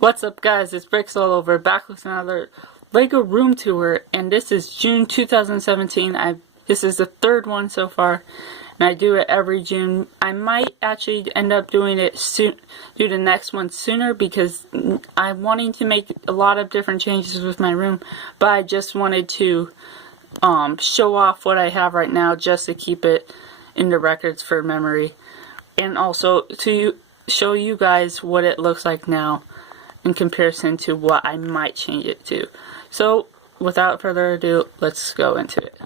What's up, guys? It's Bricks All Over, back with another LEGO room tour, and this is June 2017. This is the third one so far, and I do it every June. I might actually end up doing it soon, do the next one sooner, because I'm wanting to make a lot of different changes with my room, but I just wanted to show off what I have right now, just to keep it in the records for memory, and also to show you guys what it looks like now in comparison to what I might change it to. So without further ado, let's go into it.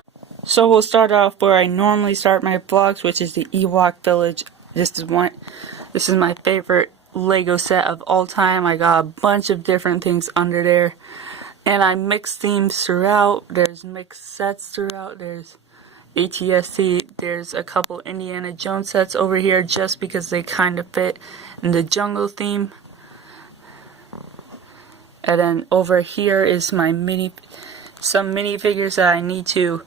So we'll start off where I normally start my vlogs, which is the Ewok Village. This is my favorite LEGO set of all time. I got a bunch of different things under there, and I mix themes throughout. There's mixed sets throughout. There's ATST. There's a couple Indiana Jones sets over here just because they kind of fit in the jungle theme. And then over here is my some minifigures that I need to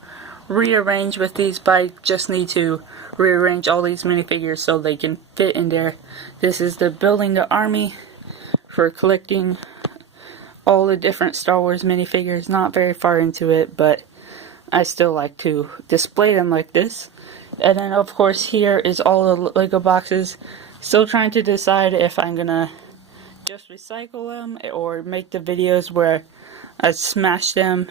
rearrange with these, but I just need to rearrange all these minifigures so they can fit in there. This is the Building the Army for collecting all the different Star Wars minifigures. Not very far into it, but I still like to display them like this. And then of course here is all the LEGO boxes. Still trying to decide if I'm gonna just recycle them or make the videos where I smash them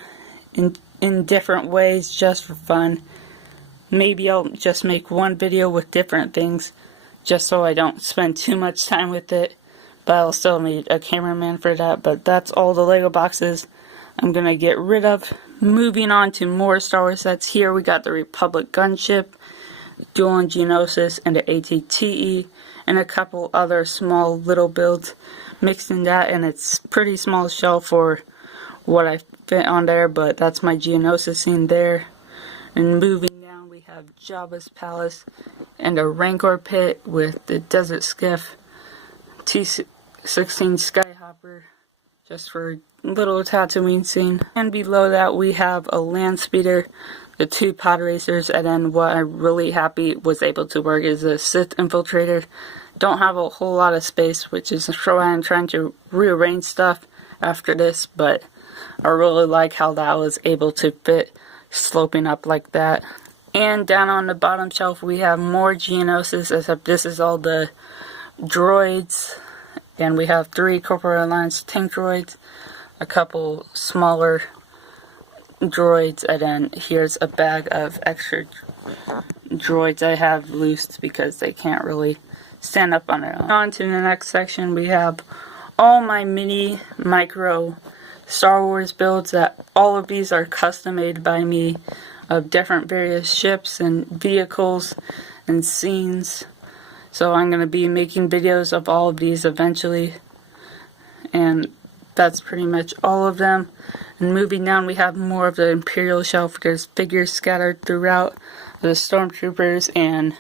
in different ways just for fun. Maybe I'll just make one video with different things just so I don't spend too much time with it, but I'll still need a cameraman for that. But that's all the LEGO boxes I'm gonna get rid of. Moving on to more Star Wars sets. Here we got the Republic gunship, Duel Geonosis, and the AT-TE, and a couple other small little builds mixed in that, and it's pretty small shelf for what I fit on there, but that's my Geonosis scene there. And moving down we have Jabba's palace and a Rancor pit with the desert skiff, T-16 Skyhopper just for a little Tatooine scene, and below that we have a land speeder, the two pod racers, and then what I'm really happy was able to work is a Sith infiltrator. Don't have a whole lot of space, which is why I'm trying to rearrange stuff after this, but I really like how that was able to fit sloping up like that. And down on the bottom shelf we have more Geonosis, except this is all the droids, and we have 3 Corporate Alliance tank droids, a couple smaller droids, and then here's a bag of extra droids I have loosed because they can't really stand up on their own. On to the next section, we have all my micro Star Wars builds. That all of these are custom made by me, of different various ships and vehicles and scenes. So I'm going to be making videos of all of these eventually, and that's pretty much all of them. And moving down we have more of the Imperial shelf. There's figures scattered throughout, the Stormtroopers and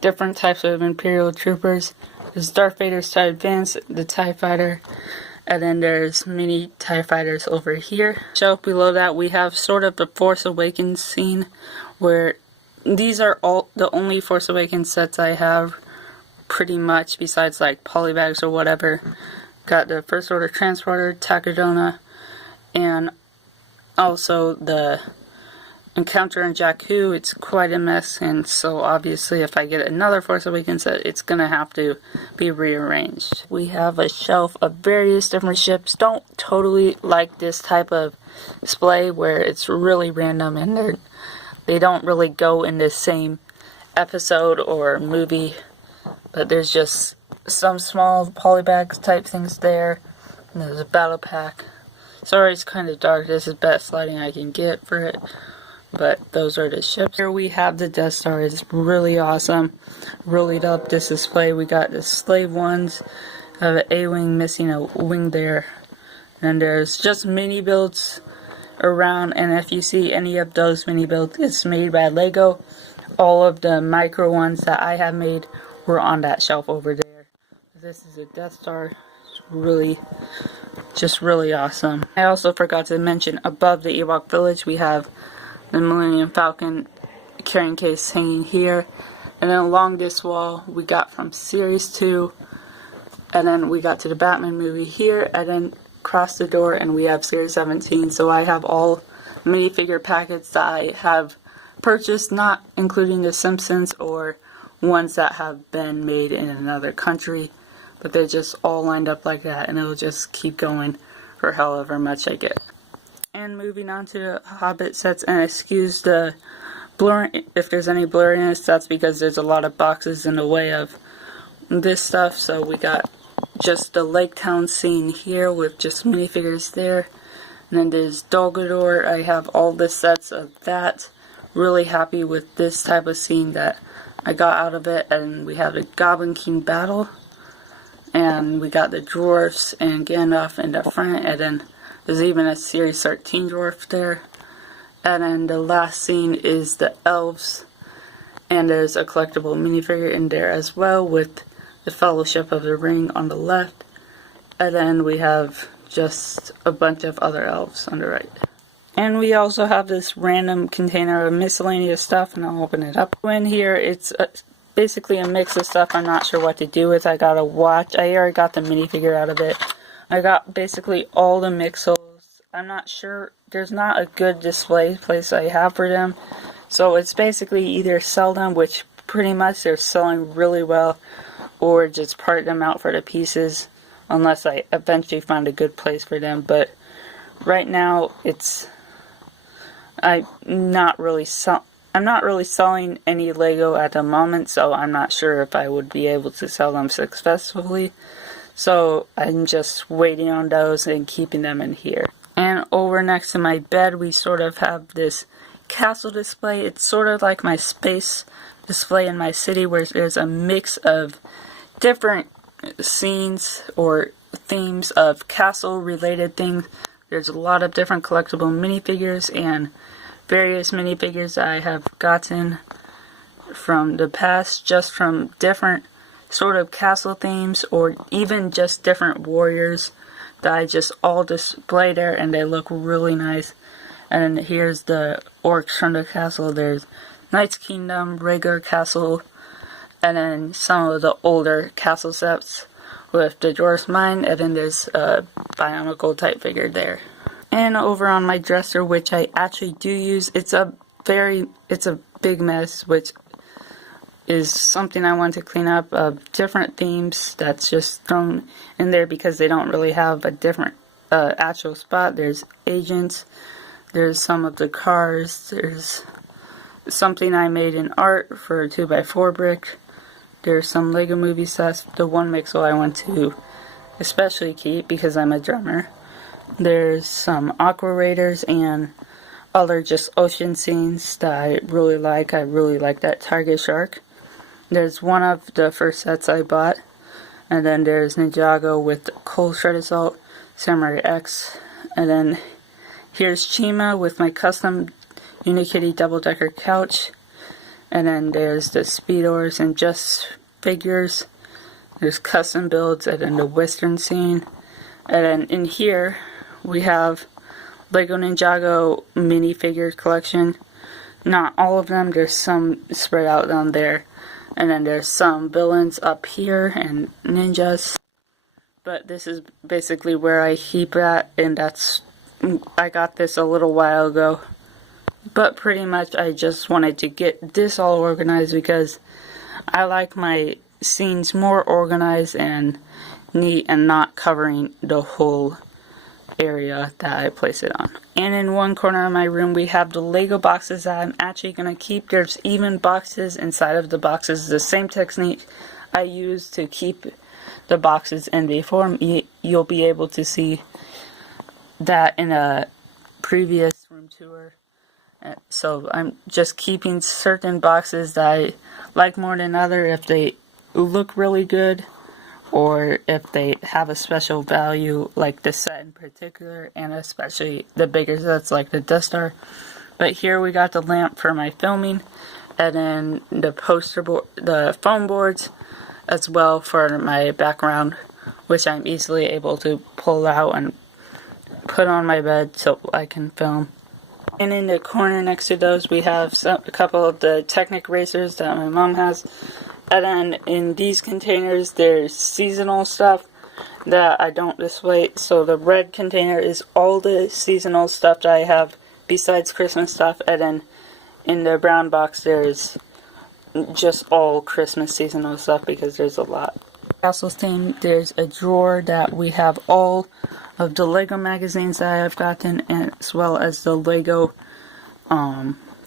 different types of Imperial troopers. There's Darth Vader's TIE Advance, the TIE Fighter, and then there's mini TIE Fighters over here. Shelf below that we have sort of the Force Awakens scene, where these are all the only Force Awakens sets I have, pretty much, besides like polybags or whatever. Got the First Order Transporter, Takodana, and also the Encounter in Jakku. It's quite a mess, and so obviously if I get another Force Awakens set, it's gonna have to be rearranged. We have a shelf of various different ships. Don't totally like this type of display where it's really random and they don't really go in the same episode or movie, but there's just some small polybags type things there, and there's a battle pack. Sorry it's kind of dark, this is best lighting I can get for it, but those are the ships. Here we have the Death Star. It's really awesome. Really loved this display. We got the Slave ones, have an A-wing missing a wing there, and there's just mini builds around, and if you see any of those mini builds, it's made by LEGO. All of the micro ones that I have made were on that shelf over there. This is a Death Star. It's really, just really awesome. I also forgot to mention, above the Ewok Village we have the Millennium Falcon carrying case hanging here, and then along this wall we got from Series 2 And then we got to the Batman movie here, and then across the door, and we have Series 17. So I have all minifigure packets that I have purchased, not including the Simpsons or ones that have been made in another country, but they're just all lined up like that, and it'll just keep going for however much I get. And moving on to the Hobbit sets, and excuse the blur if there's any blurriness, that's because there's a lot of boxes in the way of this stuff. So we got just the Lake Town scene here with just minifigures there, and then there's Dol Guldur. I have all the sets of that. Really happy with this type of scene that I got out of it. And we have the Goblin King battle, and we got the dwarfs and Gandalf in the front, and then there's even a Series 13 dwarf there. And then the last scene is the elves, and there's a collectible minifigure in there as well with the Fellowship of the Ring on the left. And then we have just a bunch of other elves on the right. And we also have this random container of miscellaneous stuff, and I'll open it up. In here, it's basically a mix of stuff I'm not sure what to do with. I got a watch. I already got the minifigure out of it. I got basically all the Mixels. I'm not sure. There's not a good display place I have for them. So it's basically either sell them, which pretty much they're selling really well, or just part them out for the pieces, unless I eventually find a good place for them. But right now, I'm not really selling any Lego at the moment, so I'm not sure if I would be able to sell them successfully. So I'm just waiting on those and keeping them in here. And over next to my bed, we sort of have this castle display. It's sort of like my space display in my city, where there's a mix of different scenes or themes of castle related things. There's a lot of different collectible minifigures and various minifigures that I have gotten from the past, just from different sort of castle themes, or even just different warriors that I just all display there, and they look really nice. And here's the orcs from the castle. There's Knight's Kingdom, Rhaegar Castle, and then some of the older castle sets with the Dwarf's Mine, and then there's a Bionicle type figure there. And over on my dresser, which I actually do use, it's a big mess, which is something I want to clean up, of different themes that's just thrown in there because they don't really have a different actual spot. There's agents, there's some of the cars, there's something I made in art for a 2x4 brick, there's some Lego movie sets, the one Mixel I want to especially keep because I'm a drummer. There's some Aqua Raiders and other just ocean scenes that I really like. I really like that Target Shark. There's one of the first sets I bought, and then there's Ninjago with Coal Shredded Salt, Samurai X, and then here's Chima with my custom Unikitty double-decker couch, and then there's the Speedors and just figures. There's custom builds, and then the Western scene, and then in here we have Lego Ninjago minifigure collection. Not all of them, there's some spread out down there. And then there's some villains up here and ninjas. But this is basically where I keep that, and I got this a little while ago. But pretty much I just wanted to get this all organized because I like my scenes more organized and neat and not covering the whole area that I place it on. And in one corner of my room we have the Lego boxes that I'm actually going to keep. There's even boxes inside of the boxes. The same technique I use to keep the boxes in the form. You'll be able to see that in a previous room tour. So I'm just keeping certain boxes that I like more than other if they look really good, or if they have a special value, like this set in particular, and especially the bigger sets like the Death Star. But here we got the lamp for my filming, and then the the foam boards as well for my background, which I'm easily able to pull out and put on my bed so I can film. And in the corner next to those we have a couple of the Technic racers that my mom has. And then in these containers there's seasonal stuff that I don't display. So the red container is all the seasonal stuff that I have besides Christmas stuff, and then in the brown box there's just all Christmas seasonal stuff because there's a lot. Castles theme, there's a drawer that we have all of the Lego magazines that I have gotten, as well as the Lego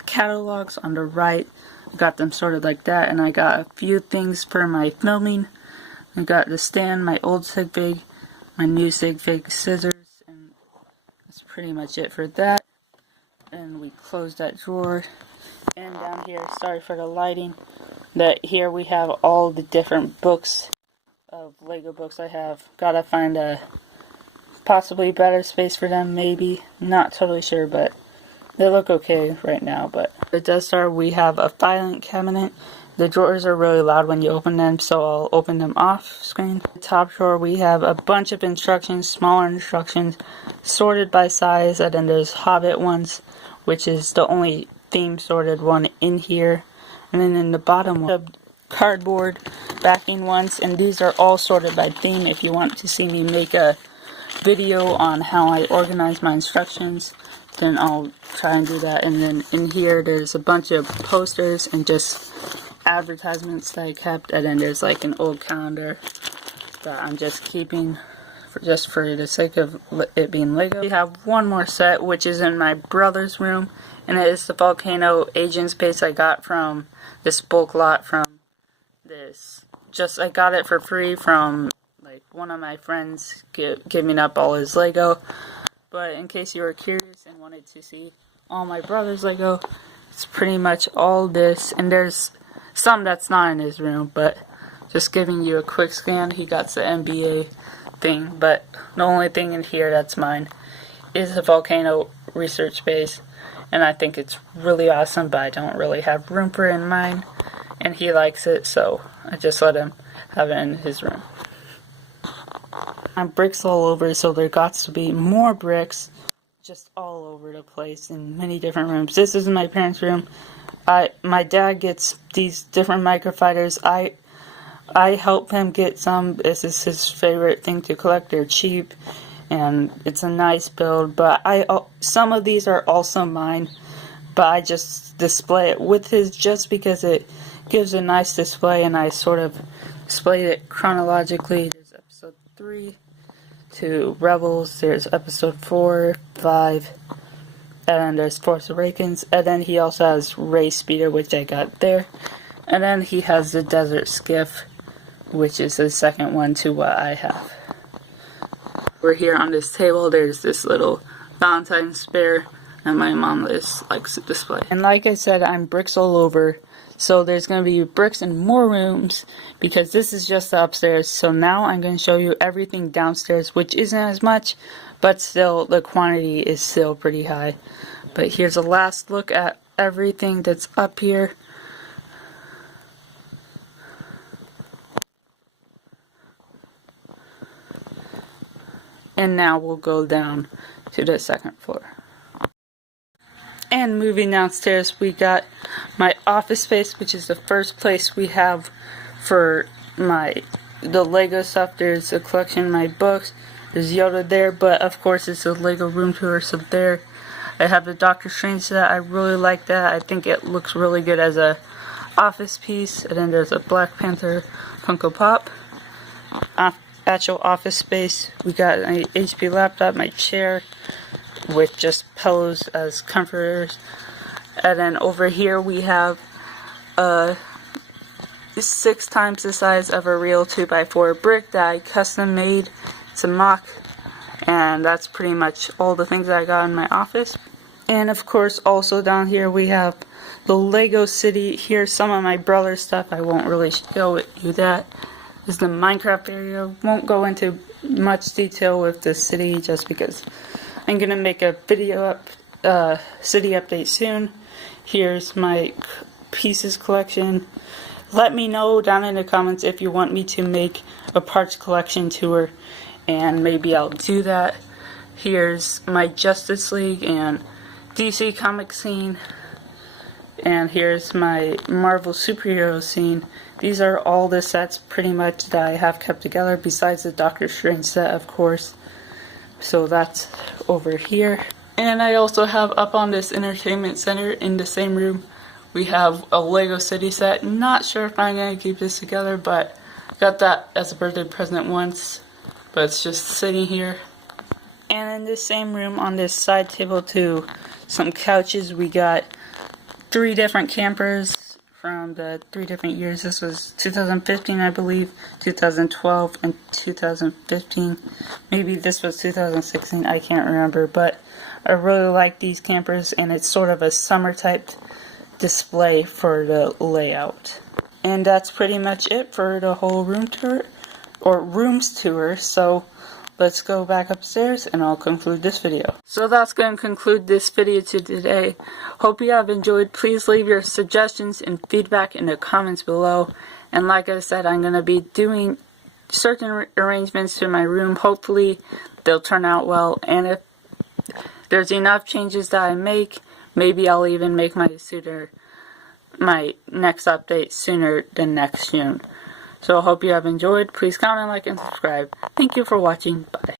catalogs on the right. I got them sorted like that, and I got a few things for my filming. I got the stand, my old sig fig, my new sig fig, scissors, and that's pretty much it for that. And we close that drawer. And down here, sorry for the lighting, that here we have all the different books of Lego books I have. Gotta find a possibly better space for them, maybe. Not totally sure, but they look okay right now. But the Death Star, we have a filing cabinet. The drawers are really loud when you open them, so I'll open them off screen. The top drawer, we have a bunch of instructions, smaller instructions, sorted by size, and then there's Hobbit ones, which is the only theme sorted one in here. And then in the bottom one, the cardboard backing ones, and these are all sorted by theme. If you want to see me make a video on how I organize my instructions, then I'll try and do that. And then in here there's a bunch of posters and just advertisements that I kept, and then there's like an old calendar that I'm just keeping just for the sake of it being Lego. We have one more set, which is in my brother's room, and it is the Volcano Agents base I got from this bulk lot from this. I got it for free from like one of my friends giving up all his Lego. But in case you were curious and wanted to see all my brother's Lego, it's pretty much all this, and there's some that's not in his room, but just giving you a quick scan. He got the NBA thing, but the only thing in here that's mine is the Volcano research base, and I think it's really awesome, but I don't really have room for it in mine, and he likes it, so I just let him have it in his room. I'm bricks all over, so there got to be more bricks just all over the place in many different rooms. This is my parents' room. My dad gets these different microfighters. I help him get some. This is his favorite thing to collect. They're cheap, and it's a nice build. But some of these are also mine, but I just display it with his just because it gives a nice display, and I sort of displayed it chronologically. There's episode 3 to Rebels. There's episode 4, 5. And then there's Force Awakens, and then he also has Ray Speeder, which I got there. And then he has the Desert Skiff, which is the second one to what I have. We're here on this table, there's this little Valentine's spare, and my mom likes to display. And like I said, I'm bricks all over, so there's going to be bricks in more rooms, because this is just the upstairs. So now I'm going to show you everything downstairs, which isn't as much, but still, the quantity is still pretty high. But here's a last look at everything that's up here. And now we'll go down to the second floor. And moving downstairs, we got my office space, which is the first place we have for the Lego stuff. There's a collection of my books. There's Yoda there, but of course it's a Lego room tour, so there. I have the Doctor Strange set. I really like that. I think it looks really good as a office piece. And then there's a Black Panther Funko Pop. Actual office space. We got an HP laptop, my chair, with just pillows as comforters. And then over here we have 6 times the size of a real 2x4 brick that I custom made. It's a mock, and that's pretty much all the things that I got in my office. And of course, also down here we have the Lego City. Here's some of my brother's stuff. I won't really show you that. This is the Minecraft area. Won't go into much detail with the city just because I'm gonna make a video city update soon. Here's my pieces collection. Let me know down in the comments if you want me to make a parts collection tour, and maybe I'll do that. Here's my Justice League and DC comic scene. And here's my Marvel superhero scene. These are all the sets pretty much that I have kept together, besides the Doctor Strange set, of course. So that's over here. And I also have up on this entertainment center in the same room, we have a Lego City set. Not sure if I'm going to keep this together, but I got that as a birthday present once. But it's just sitting here. And in this same room on this side table to some couches, we got 3 different campers from the 3 different years. This was 2015, I believe, 2012, and 2015. Maybe this was 2016, I can't remember, but I really like these campers, and it's sort of a summer type display for the layout. And that's pretty much it for the whole room tour, or rooms tour, so let's go back upstairs and I'll conclude this video. So that's going to conclude this video today. Hope you have enjoyed. Please leave your suggestions and feedback in the comments below. And like I said, I'm going to be doing certain arrangements to my room. Hopefully they'll turn out well. And if there's enough changes that I make, maybe I'll even make my next update sooner than next June. So I hope you have enjoyed. Please comment, like, and subscribe. Thank you for watching. Bye.